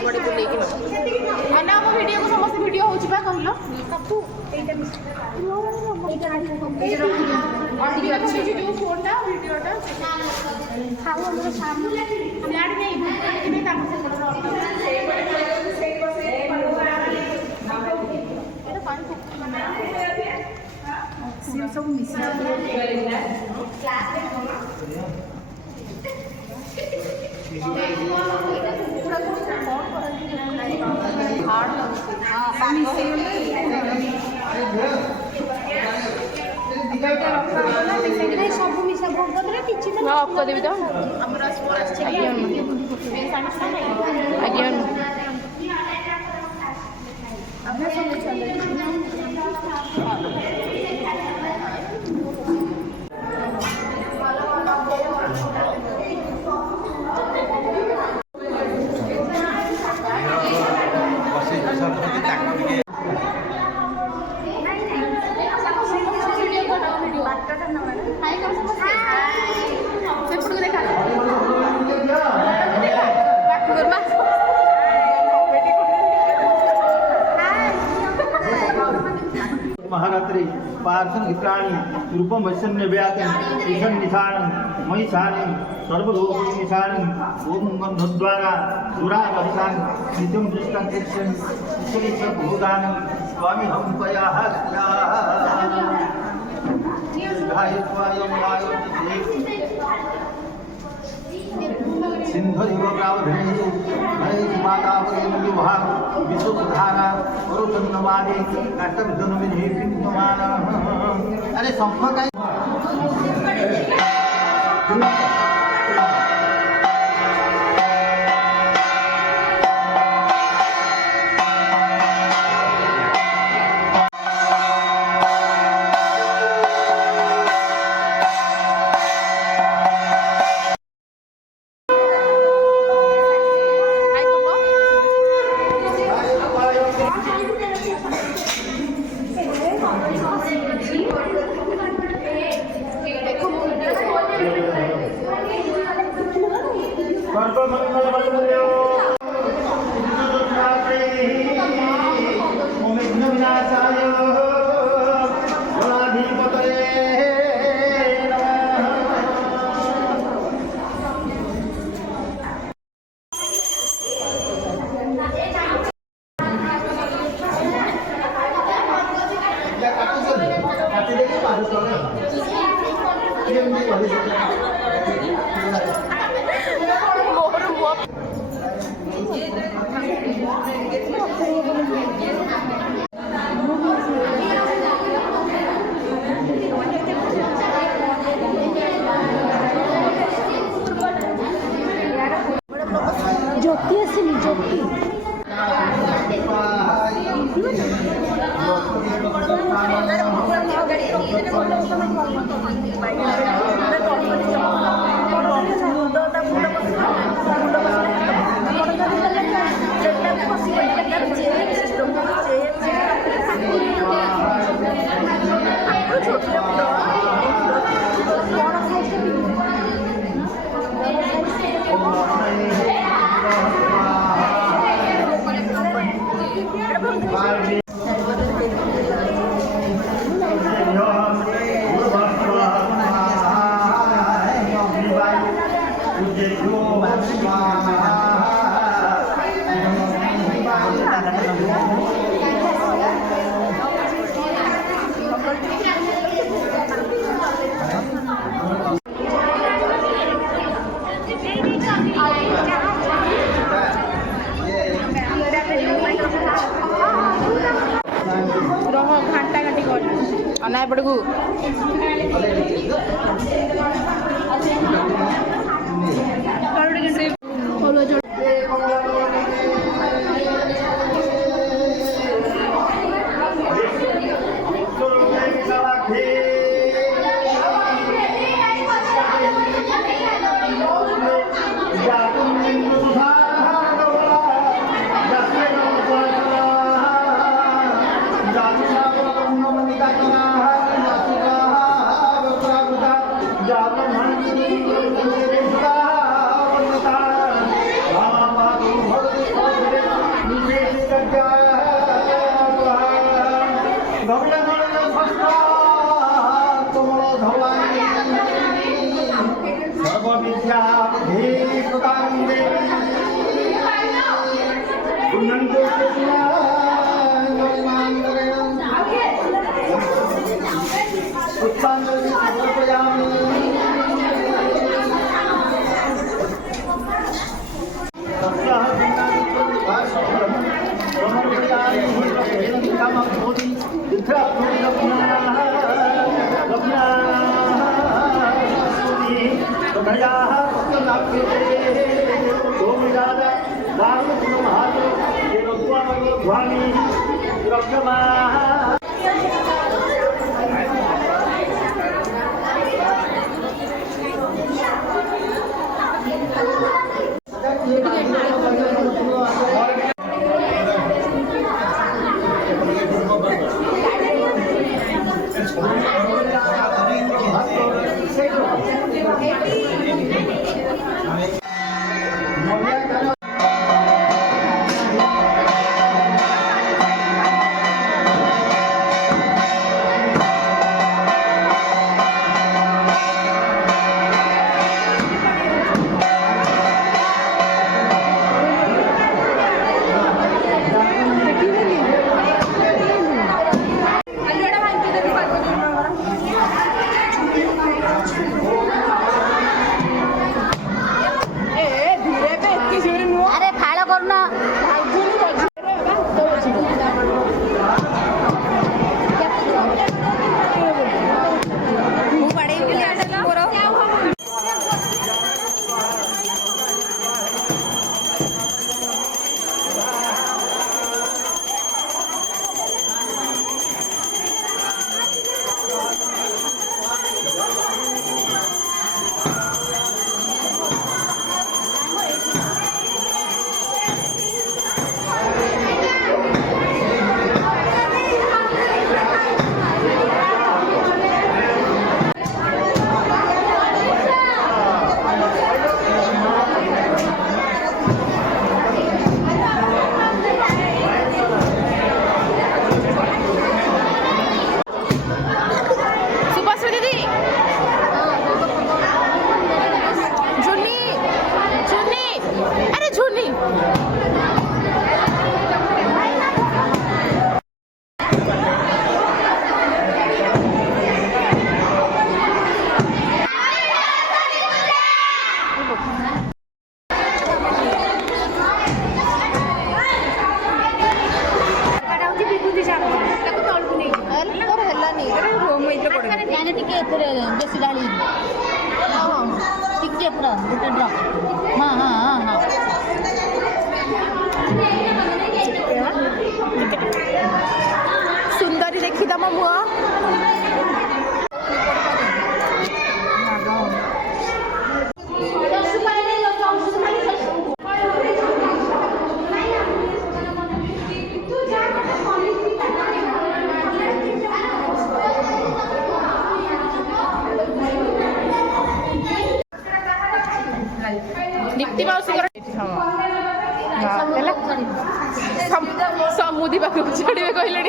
ସବୁଆଡ଼େ ବୁଲେଇକି ନା ଆମ ଭିଡ଼ିଓକୁ ସମସ୍ତେ ଭିଡ଼ିଓ ହେଉଛି ବା କହିଲ ସବୁ ଅଧିକ ଅଛି ଯେଉଁ ଫୋନ୍ଟା ଭିଡ଼ିଓଟା ଖାଉ ଆମର ସାମନେ ସିଆଡ଼େ ନେଇ ଯିବେ ତାଙ୍କ ସେପଟେ ସବୁ ମିଶି ସବୁ ମିଶା ଭୋଗରେ କିଛି ଅଫ୍ କରିଦେବି ତ ଆମର ଆଜ୍ଞା महारात्रि पार्थन हित्राणि रूपम वैश्य व्यातन ईशन निशान महिषानि सर्वलोक निशान ओम गंधद्वारा दुरावहितान नित्यम दृष्टान एक्शन ईश्वरीय भूदान स्वामी हम पयाः सिंधुरिव प्रावधेषु माता विवाह विश्वधारा परोचन्नवादी काष्ठविधनविधि विद्यमान अरे संख काय ज्योति आसनी ज्योति घंटा घंटी अना एपटू जातम अरे फाळ करू ना बेसी डाली टिके पूरा गोटे ड्रप हाँ हाँ हाँ हाँ सुंदरी देखी तम मुह दीप्ति माउसी समुदी पाक चढ़े कहले